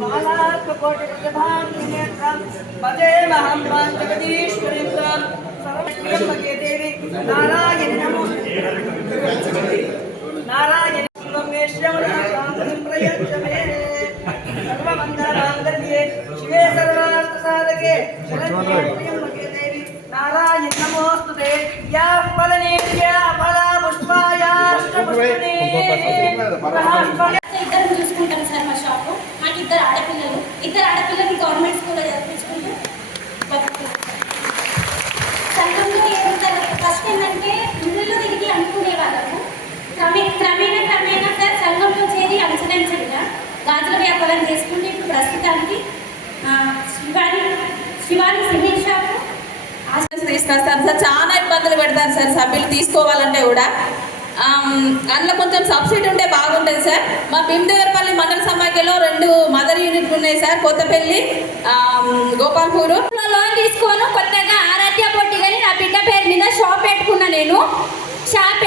मालात्मकोटि प्रतिभां त्रिनेत्रं भजेमहं त्वां जगदीश्वरीं त्वां सर्वश्रीयम्बके देवी नारायणि नमोस्तुते नारायणि सर्वमेश्वरशान्तिं प्रयच्छ मे सर्वमङ्गलमाङ्गल्ये शिवे सर्वार्थसाधके शरण्ये त्र्यम्बके देवी नारायणि नमोस्तुते या फलनेत्या फला पुष्पायाष्टपुष्पणे ఇద్దరు చూసుకుంటాం సార్ మా షాపు. నాకు ఇద్దరు ఆడపిల్లలు గవర్నమెంట్ స్కూల్లో చదివించుకుంటూ సంఘంలో ఏమంటారు ఫస్ట్ ఏంటంటే ఇళ్ళలో తిరిగి అనుకునే వాళ్ళము క్రమేణా సార్ సంఘంలో చేరి అంచనంచడిగా గాజుల వ్యాపారం చేసుకుంటే ఇప్పుడు ప్రస్తుతానికి శివాని సిమెంట్ షాపు తీసుకొస్తారు సార్. చాలా ఇబ్బందులు పెడతారు సార్ సభ్యులు తీసుకోవాలంటే కూడా. అందులో కొంచెం సబ్సిడీ ఉంటే బాగుంటుంది సార్. మా భీమదేవరపల్లి మండల సమాఖ్యలో 2 మదర్ యూనిట్లు ఉన్నాయి సార్, కొత్తపల్లి, గోపాల్పూరు. లోన్ తీసుకోను కొత్తగా ఆరాధ్య పొట్టి కానీ నా బిడ్డ పేరు మీద షాప్ పెట్టుకున్నా. నేను షాప్